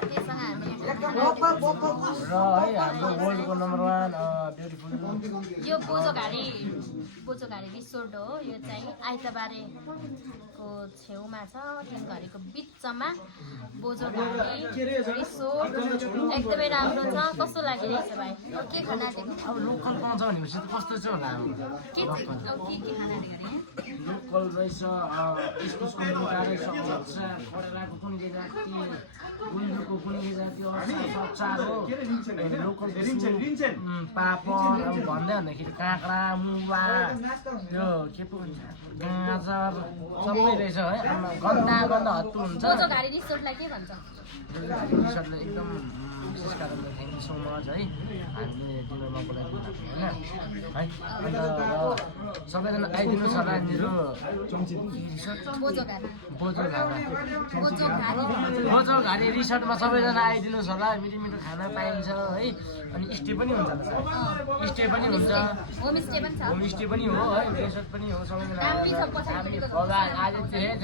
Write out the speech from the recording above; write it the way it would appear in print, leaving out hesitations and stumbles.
त्योसँग हामी र है हाम्रो वर्ल्डको नम्बर 1 ब्युटिफुल यो बोझोघारी रिसोर्ट हो। यो चाहिँ आइतबारेको छेउमा छ, तिनघरीको बिचमा बोझोघारी रिसोर्ट एकदमै राम्रो छ। कस्तो लागिरहेछ भाइ? के खाना आँटेको? अब लोकल पाउँछ भनेपछि त कस्तो चाहिँ होला के चाहिँ अब के खाना आँटेको अरे? लोकल रहेछ इस्कुसको मुन्टा रहेछ, अचार, करेलाको कुन के जाति, गुन्द्रुकको कुन के जाति, अचार हो, लोकल पापड, अब भन्दै भन्दाखेरि काँक्रा, मुला, यो के पो भन्छ गाजर सबै रहेछ है। गन्दा हत्तु हुन्छ। बोझोघारी रिसोर्टलाई के भन्छ? रिसोर्टले एकदम विशेष कारणले थ्याङ्क यू सो मच है, हामीले डिनरमा बोलाइदिनु भएको होइन है। अन्त सबैजना आइदिनुहोस् होला यहाँनिर बोझोघारी रिसोर्टमा सबैजना आइदिनुहोस् होला। मिठो मिठो खाना पाइन्छ है, अनि स्टे पनि हुन्छ, स्टे पनि हुन्छ, होमस्टे पनि छ, होमस्टे पनि हो है, रिसोर्ट पनि हो। सबैजना आज चाहिँ